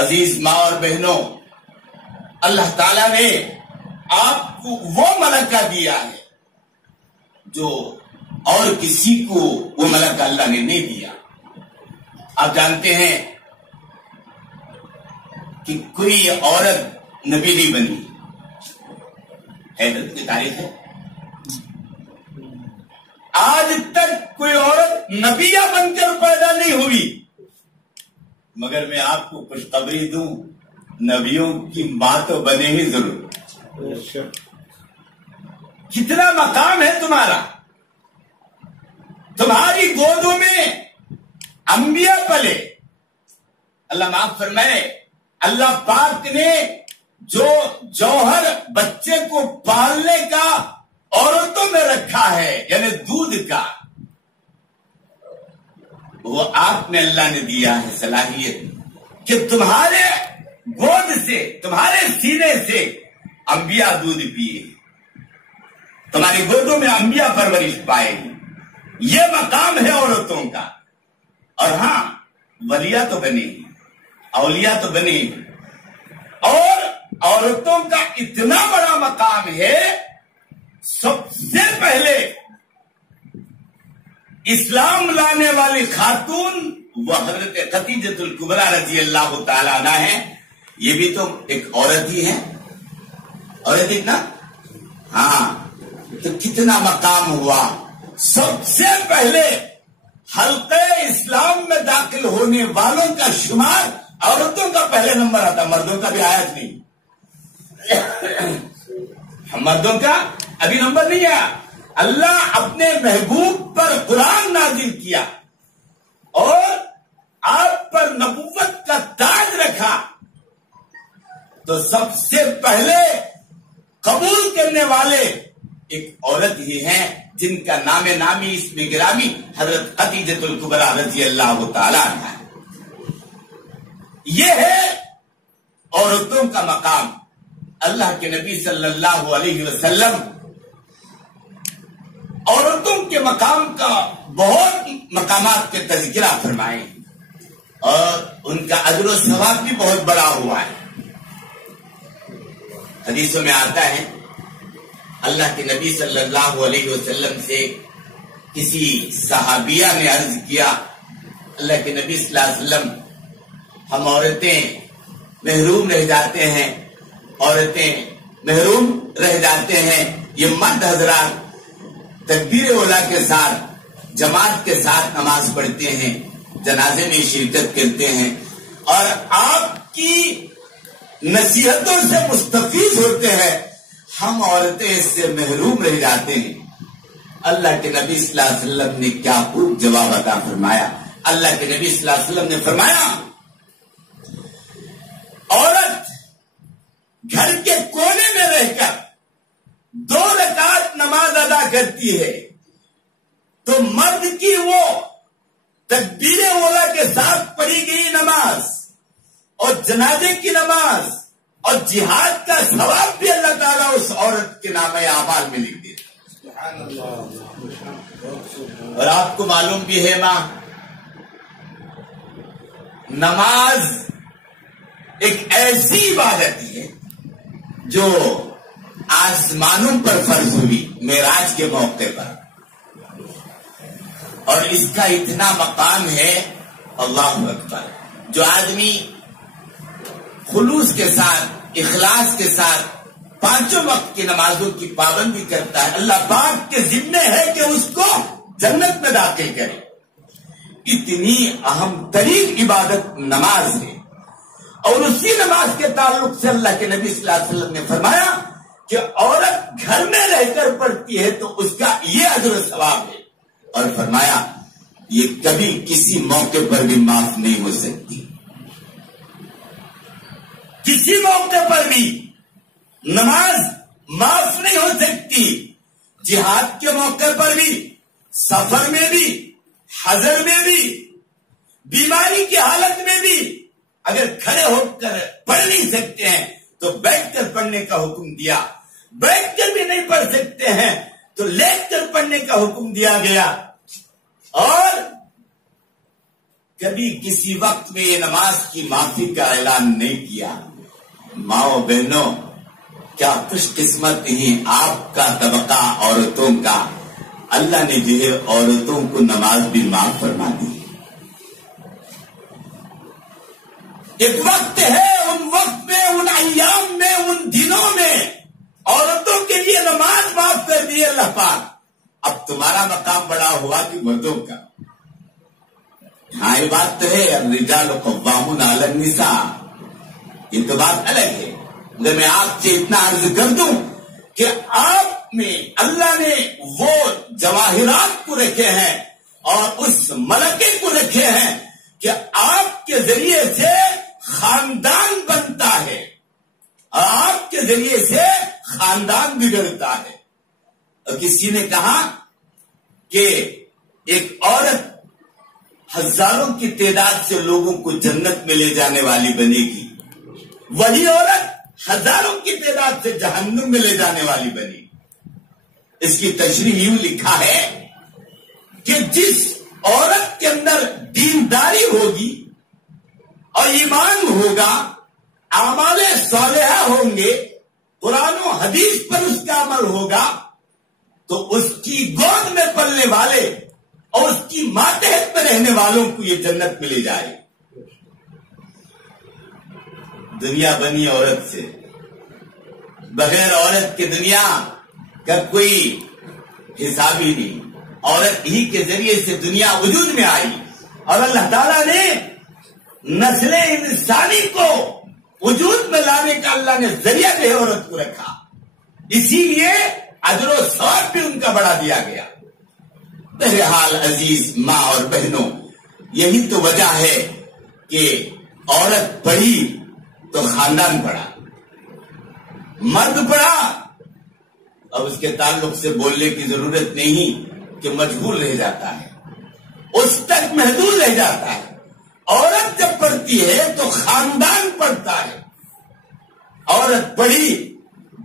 عزیز ماں اور بہنوں، اللہ تعالیٰ نے آپ کو وہ ملکہ دیا ہے جو اور کسی کو وہ ملکہ اللہ نے نہیں دیا۔ آپ جانتے ہیں کہ کوئی عورت نبی نہیں بنی، حیرت کی تاریخ ہے۔ آج تک کوئی عورت نبیہ بن کر پیدا نہیں ہوئی، مگر میں آپ کو خوشخبری دوں، نبیوں کی ماں تو بنے ہی ضرور۔ کتنا مقام ہے تمہارا، تمہاری گودوں میں انبیاء پلے۔ اللہ معاف فرمائے، اللہ پاک نے جو جوہر بچے کو پالنے کا عورتوں میں رکھا ہے، یعنی دودھ کا، وہ آپ میں اللہ نے دیا ہے صلاحیت کہ تمہارے گود سے، تمہارے سینے سے انبیاء دودھ پیے، تمہاری گودوں میں انبیاء پرورش پائے۔ یہ مقام ہے عورتوں کا۔ اور ہاں، ولیاں تو بنے، اولیاء تو بنے، اور عورتوں کا اتنا بڑا مقام ہے، سب سے پہلے اسلام لانے والی خاتون وہ حضرت خدیجہ الکبریٰ رضی اللہ تعالیٰ عنہ ہے۔ یہ بھی تو ایک عورت ہی ہے، عورت اتنا، ہاں، تو کتنا مقام ہوا۔ سب سے پہلے حلقہ اسلام میں داخل ہونے والوں کا شمار عورتوں کا پہلے نمبر آتا، مردوں کا بھی آیا نہیں، مردوں کا ابھی نمبر نہیں آیا۔ اللہ اپنے محبوب پر قرآن نازل کیا اور آپ پر نبوت کا تاج رکھا، تو سب سے پہلے قبول کرنے والے ایک عورت ہی ہیں جن کا نام نامی اسم گرامی حضرت خدیجہ الکبریٰ رضی اللہ تعالیٰ عنہ ہے۔ یہ ہے عورتوں کا مقام۔ اللہ کے نبی صلی اللہ علیہ وسلم عورتوں کے مقام کا بہت مقامات کے تذکرہ فرمائے، اور ان کا اجر و ثواب بھی بہت بڑا ہوا ہے۔ حدیثوں میں آتا ہے، اللہ کے نبی صلی اللہ علیہ وسلم سے کسی صحابیہ نے عرض کیا، اللہ کے نبی صلی اللہ علیہ وسلم، ہم عورتیں محروم رہ جاتے ہیں، عورتیں محروم رہ جاتے ہیں، یہ مرد حضرات تکبیر اولا کے ساتھ جماعت کے ساتھ نماز پڑھتے ہیں، جنازے میں شرکت کرتے ہیں، اور آپ کی نصیحتوں سے مستفیض ہوتے ہیں، ہم عورتیں اس سے محروم رہ جاتے ہیں۔ اللہ کے نبی صلی اللہ علیہ وسلم نے کیا خوب جواب عطا فرمایا۔ اللہ کے نبی صلی اللہ علیہ وسلم نے فرمایا، عورت گھر کے کونے میں رہ کر 2 رکعت نماز ادا کرتی ہے تو مرد کی وہ تکبیر اولا کے ساتھ پڑھی گئی نماز اور جنازے کی نماز اور جہاد کا ثواب بھی اللہ تعالیٰ اس عورت کے نام اعمال میں لکھ دیتا۔ اور آپ کو معلوم بھی ہے ماں، نماز ایک ایسی عبادت ہے جو آسمانوں پر فرض ہوئی معراج کے موقع پر، اور اس کا اتنا مقام ہے، اللہ اکبر، جو آدمی خلوص کے ساتھ، اخلاص کے ساتھ 5 وقت کی نمازوں کی پابندی کرتا ہے، اللہ پاک کے ذمے ہے کہ اس کو جنت میں داخل کرے۔ اتنی اہم ترین عبادت نماز ہے، اور اسی نماز کے تعلق سے اللہ کے نبی صلی اللہ علیہ وسلم نے فرمایا کہ عورت گھر میں رہ کر پڑھتی ہے تو اس کا یہ اجر و ثواب ہے، اور فرمایا یہ کبھی کسی موقع پر بھی معاف نہیں ہو سکتی۔ کسی موقع پر بھی نماز معاف نہیں ہو سکتی، جہاد کے موقع پر بھی، سفر میں بھی، حضر میں بھی، بیماری کی حالت میں بھی، اگر کھڑے ہو کر پڑھ نہیں سکتے ہیں تو بیٹھ کر پڑھنے کا حکم دیا، بیٹھ کر بھی نہیں پڑھ سکتے ہیں تو لیٹ کر پڑھنے کا حکم دیا گیا، اور کبھی کسی وقت میں یہ نماز کی معافی کا اعلان نہیں کیا۔ ماؤ بہنوں، کیا خوش قسمت نہیں آپ کا طبقہ عورتوں کا، اللہ نے جو ہے عورتوں کو نماز بھی معاف فرما دی۔ ایک وقت ہے، ان وقت میں، ان ایام میں، ان دنوں میں عورتوں کے لیے نماز معاف کر دی اللہ پاک۔ اب تمہارا مقام بڑا ہوا کہ مردوں کا؟ ہاں یہ بات تو ہے، الرجال قوامون علی النساء، یہ تو بات الگ ہے، مگر میں آپ سے اتنا عرض کر دوں کہ آپ میں اللہ نے وہ جواہرات کو رکھے ہیں اور اس ملکے کو رکھے ہیں کہ آپ کے ذریعے سے خاندان بنتا ہے، آپ کے ذریعے سے خاندان بگڑتا ہے۔ اور کسی نے کہا کہ ایک عورت ہزاروں کی تعداد سے لوگوں کو جنت میں لے جانے والی بنے گی، وہی عورت ہزاروں کی تعداد سے جہنم میں لے جانے والی بنے گی۔ اس کی تشریح یوں لکھا ہے کہ جس عورت کے اندر دینداری ہوگی اور ایمان ہوگا، اعمال صالحہ ہوں گے، قرآن و حدیث پر اس کا عمل ہوگا، تو اس کی گود میں پلنے والے اور اس کی ماتحت میں رہنے والوں کو یہ جنت میں لے جائے۔ دنیا بنی عورت سے، بغیر عورت کی دنیا کا کوئی حساب ہی نہیں، عورت ہی کے ذریعے سے دنیا وجود میں آئی، اور اللہ تعالیٰ نے نسل انسانی کو وجود میں لانے کا اللہ نے ذریعہ جو ہے عورت کو رکھا، اسی لیے اجر و ثواب بھی ان کا بڑھا دیا گیا۔ بہرحال عزیز ماں اور بہنوں، یہی تو وجہ ہے کہ عورت پڑھی تو خاندان پڑھا، مرد پڑھا اب اس کے تعلق سے بولنے کی ضرورت نہیں کہ مجبور رہ جاتا ہے، اس تک محدود رہ جاتا ہے۔ عورت جب پڑھتی ہے تو خاندان پڑھتا ہے، عورت پڑھی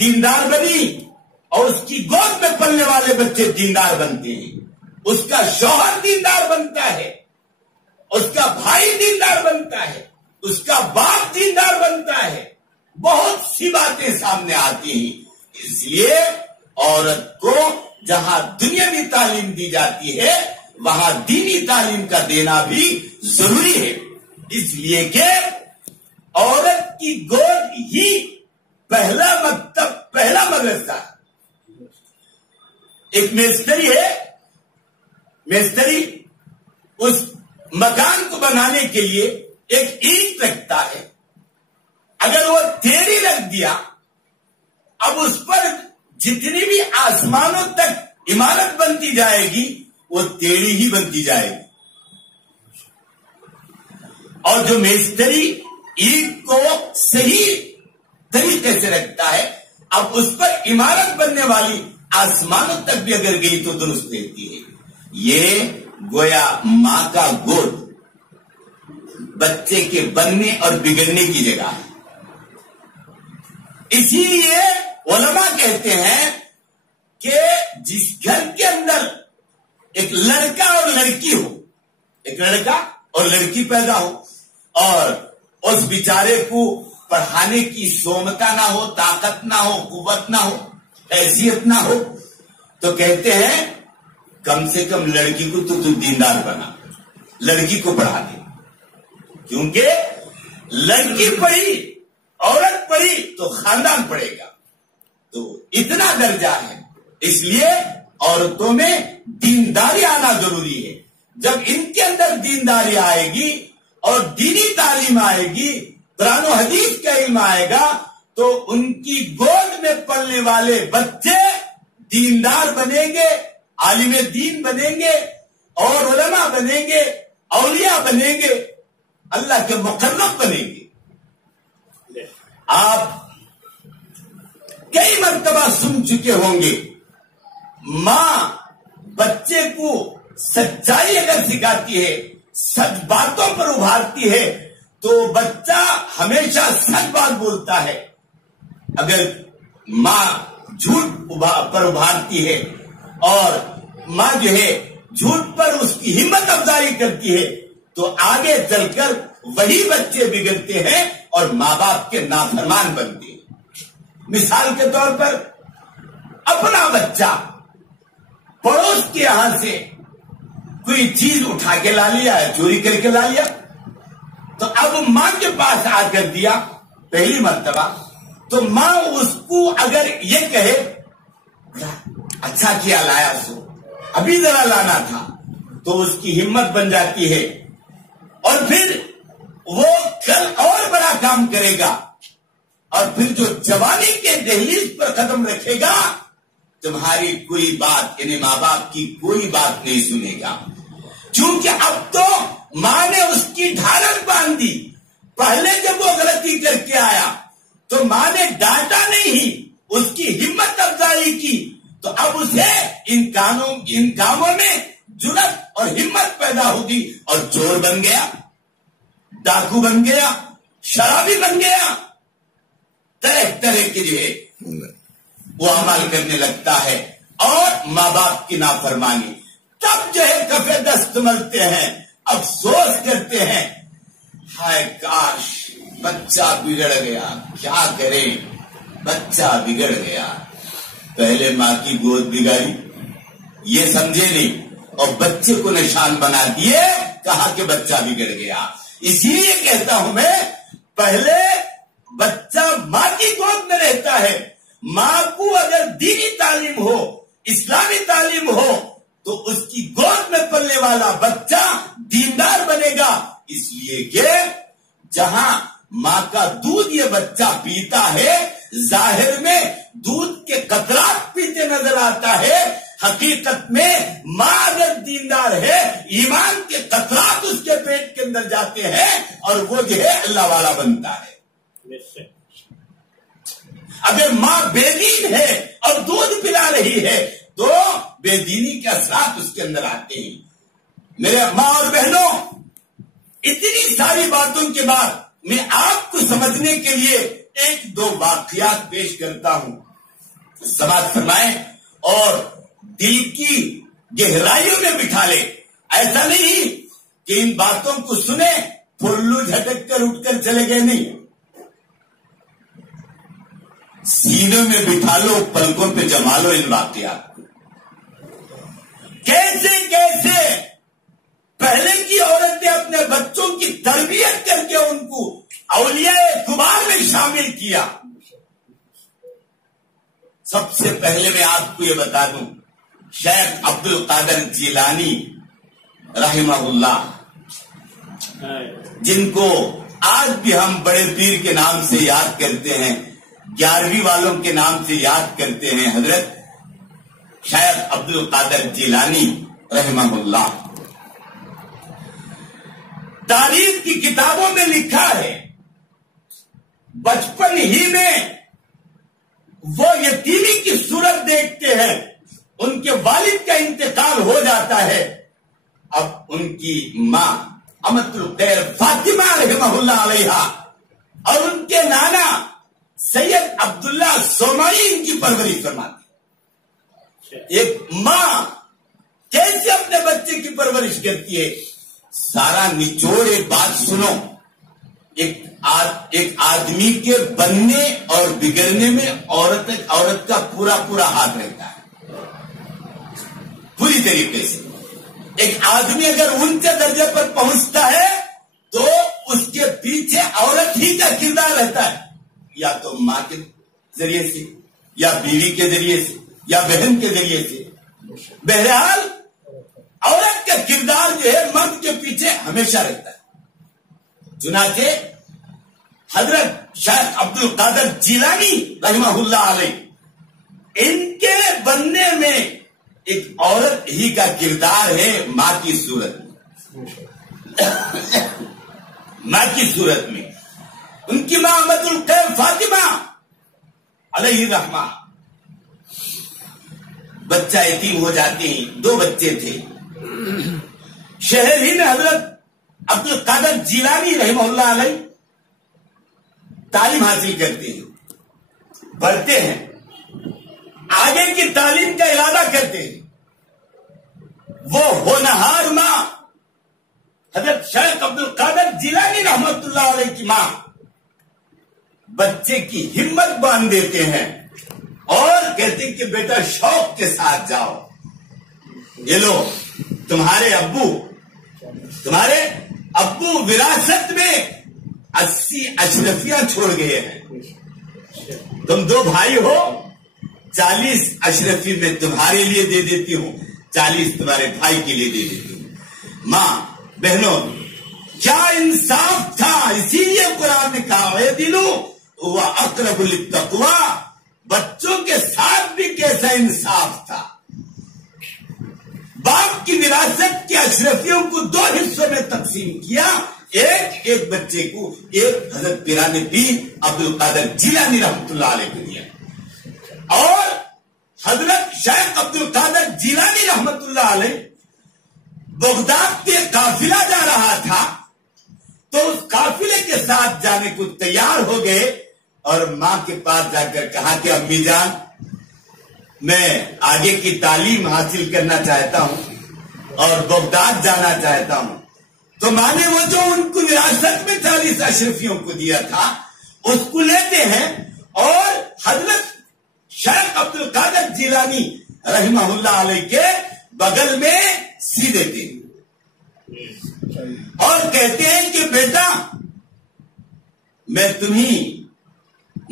دیندار بنی اور اس کی گود میں پلنے والے بچے دیندار بنتے ہیں، اس کا شوہر دیندار بنتا ہے، اس کا بھائی دیندار بنتا ہے، اس کا باپ دیندار بنتا ہے، بہت سی باتیں سامنے آتی ہیں۔ اس لیے عورت کو جہاں دنیاوی تعلیم دی جاتی ہے وہاں دینی تعلیم کا دینا بھی ضروری ہے، اس لیے کہ عورت کی گود ہی پہلا مکتب، پہلا مدرسہ۔ ایک مستری ہے، مستری اس مکان کو بنانے کے لیے ایک اینٹ رکھتا ہے، اگر وہ ٹیڑھی رکھ دیا، اب اس پر جتنی بھی آسمانوں تک عمارت بنتی جائے گی وہ ٹیڑھی ہی بنتی جائے گی۔ اور جو مستری اینٹ کو صحیح طریقے سے رکھتا ہے، اب اس پر عمارت بننے والی آسمانوں تک بھی اگر گئی تو درست رہتی ہے۔ یہ گویا ماں کا گود بچے کے بننے اور بگڑنے کی جگہ ہے۔ اسی لیے علماء کہتے ہیں کہ جس گھر کے اندر ایک لڑکا اور لڑکی ہو، ایک لڑکا اور لڑکی پیدا ہو، اور اس بیچارے کو پڑھانے کی صومتا نہ ہو، طاقت نہ ہو، قوت نہ ہو، حیثیت نہ ہو، تو کہتے ہیں کم سے کم لڑکی کو تو دیندار بنا، لڑکی کو پڑھا دے، کیونکہ لڑکی پڑھی، عورت پڑھی تو خاندان پڑھے گا، تو اتنا درجہ ہے۔ اس لیے عورتوں میں دینداری آنا ضروری ہے۔ جب ان کے اندر دینداری آئے گی اور دینی تعلیم آئے گی، قرآن و حدیث کا علم آئے گا، تو ان کی گود میں پلنے والے بچے دیندار بنیں گے، عالم دین بنیں گے، اور علماء بنیں گے، اولیاء بنیں گے، اللہ کے مقرب بنیں گے۔ آپ کئی مرتبہ سن چکے ہوں گے، ماں بچے کو سچائی اگر سکھاتی ہے، سچ باتوں پر ابھارتی ہے، تو بچہ ہمیشہ سچ بات بولتا ہے۔ اگر ماں جھوٹ پر ابھارتی ہے اور ماں جو ہے جھوٹ پر اس کی ہمت افزائی کرتی ہے، تو آگے چل کر وہی بچے بگڑتے ہیں اور ماں باپ کے نافرمان بنتے ہیں۔ مثال کے طور پر اپنا بچہ پڑوس کے یہاں سے کوئی چیز اٹھا کے لا لیا ہے، چوری کر کے لا لیا، تو اب ماں کے پاس آ کر دیا پہلی مرتبہ، تو ماں اس کو اگر یہ کہے اچھا کیا لایا سو، ابھی ذرا لانا تھا، تو اس کی ہمت بن جاتی ہے اور پھر وہ کل اور بڑا کام کرے گا، اور پھر جو جوانی کے دہلیز پر قدم رکھے گا تمہاری کوئی بات، یعنی ماں باپ کی کوئی بات نہیں سنے گا، کیونکہ اب تو ماں نے اس کی ڈھارن باندھ دی۔ پہلے جب وہ غلطی کر کے آیا تو ماں نے ڈانٹا نہیں، اس کی ہمت افزائی کی، تو اب اسے ان کاموں میں جرأت اور ہمت پیدا ہوگی اور چور بن گیا، ڈاکو بن گیا، شرابی بن گیا، طرح طرح کے جو ہے وہ عمل کرنے لگتا ہے، اور ماں باپ کی نافرمانی۔ تب جو ہے کفے دست ملتے ہیں، افسوس کرتے ہیں، ہائے کاش بچہ بگڑ گیا، کیا کریں بچہ بگڑ گیا۔ پہلے ماں کی گود بگاڑی، یہ سمجھے نہیں، اور بچے کو نشان بنا دیے، کہا کہ بچہ بگڑ گیا۔ اسی لیے کہتا ہوں میں، پہلے بچہ ماں کی گود میں رہتا ہے، ماں کو اگر دینی تعلیم ہو، اسلامی تعلیم ہو، تو اس کی گود میں پلنے والا بچہ دیندار بنے گا، اس لیے کہ جہاں ماں کا دودھ یہ بچہ پیتا ہے، ظاہر میں دودھ کے قطرات پیتے نظر آتا ہے، حقیقت میں ماں اگر دیندار ہے، ایمان کے قطرات اس کے پیٹ کے اندر جاتے ہیں اور وہ جو ہے اللہ والا بنتا ہے۔ اگر ماں بے دین ہے اور دودھ پلا رہی ہے تو بے دینی کے اثرات اس کے اندر آتے ہیں۔ میرے ماں اور بہنوں، اتنی ساری باتوں کے بعد میں آپ کو سمجھنے کے لیے ایک دو واقعات پیش کرتا ہوں، سماعت فرمائیں اور دل کی گہرائیوں میں بٹھا لے۔ ایسا نہیں کہ ان باتوں کو سنے پھلو جھٹک کر اٹھ کر چلے گئے، نہیں، سینے میں بٹھا لو، پلکوں پہ جما لو ان واقعات کو۔ کیسے کیسے پہلے کی عورتیں اپنے بچوں کی تربیت کر کے ان کو اولیاء کبار میں شامل کیا۔ سب سے پہلے میں آپ کو یہ بتا دوں، شیخ عبد القادر جیلانی رحمہ اللہ، جن کو آج بھی ہم بڑے پیر کے نام سے یاد کرتے ہیں، 11ویں والوں کے نام سے یاد کرتے ہیں، حضرت شیخ عبد القادر جیلانی رحمہ اللہ، تاریخ کی کتابوں میں لکھا ہے، بچپن ہی میں وہ یتیمی کی صورت دیکھتے ہیں، ان کے والد کا انتقال ہو جاتا ہے، اب ان کی ماں امت الخیر فاطمہ رحمہ اللہ علیہا اور ان کے نانا سید عبداللہ سومائی ان کی پرورش فرماتے۔ ایک ماں کیسے اپنے بچے کی پرورش کرتی ہے، سارا نچوڑ ایک بات سنو، ایک آدمی کے بننے اور بگڑنے میں عورت کا پورا ہاتھ رہتا ہے، پوری طریقے سے۔ ایک آدمی اگر اونچے درجے پر پہنچتا ہے تو اس کے پیچھے عورت ہی کا کردار رہتا ہے، یا تو ماں کے ذریعے سے، یا بیوی کے ذریعے سے، یا بہن کے ذریعے سے۔ بہرحال عورت کا کردار جو ہے مرد کے پیچھے ہمیشہ رہتا ہے۔ چنانچہ حضرت شیخ عبد القادر جیلانی رحمہ اللہ علیہ، ان کے بننے میں ایک عورت ہی کا کردار ہے، ماں کی صورت میں۔ ماں کی صورت میں ان کی ماں امت الخیر فاطمہ علیہ الرحمہ بچہ یتیم ہو جاتے ہیں، 2 بچے تھے۔ شہر ہی میں حضرت عبد القادر جیلانی رحمہ اللہ علیہ تعلیم حاصل کرتے ہیں، پڑھتے ہیں، آگے کی تعلیم کا ارادہ کرتے ہیں۔ وہ ہونہار ماں حضرت شیخ عبد القادر جیلانی رحمت اللہ علیہ کی ماں بچے کی ہمت باندھ دیتے ہیں اور کہتے ہیں کہ بیٹا شوق کے ساتھ جاؤ، یہ لو تمہارے ابو وراثت میں 80 اشرفیاں چھوڑ گئے ہیں، تم 2 بھائی ہو، 40 اشرفی میں تمہارے لیے دے دیتی ہوں، 40 تمہارے بھائی کے لیے دے دیتی ہوں۔ ماں بہنوں، کیا انصاف تھا، اسی لیے قرآن نے کہا اے دلو وہ اقرب للتقوی، بچوں کے ساتھ بھی کیسا انصاف تھا۔ باپ کی وراثت کے اشرفیوں کو 2 حصوں میں تقسیم کیا، ایک بچے کو، ایک حضرت پیران پیر عبد القادر جیلانی رحمت اللہ علیہ کو دیا، اور حضرت شیخ عبد القادر جیلانی رحمت اللہ علیہ بغداد سے قافلہ جا رہا تھا تو اس قافلے کے ساتھ جانے کو تیار ہو گئے اور ماں کے پاس جا کر کہا کہ امی جان میں آگے کی تعلیم حاصل کرنا چاہتا ہوں اور بغداد جانا چاہتا ہوں، تو ماں نے وہ جو ان کو وراثت میں 40 اشرفیوں کو دیا تھا اس کو لیتے ہیں اور حضرت شیخ عبد القادر جیلانی رحمہ اللہ علیہ کے بغل میں سی دیتے ہیں اور کہتے ہیں کہ بیٹا میں تمہیں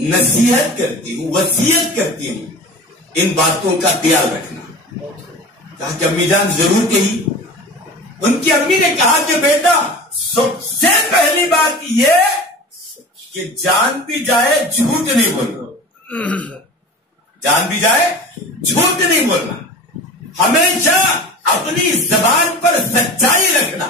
نصیحت کرتی ہوں، وصیت کرتی ہوں، ان باتوں کا خیال رکھنا۔ کہا کہ امی جان ضرور کہی۔ ان کی امی نے کہا کہ بیٹا سب سے پہلی بات یہ کہ جان بھی جائے جھوٹ نہیں بولنا، جان بھی جائے جھوٹ نہیں بولنا، ہمیشہ اپنی زبان پر سچائی رکھنا۔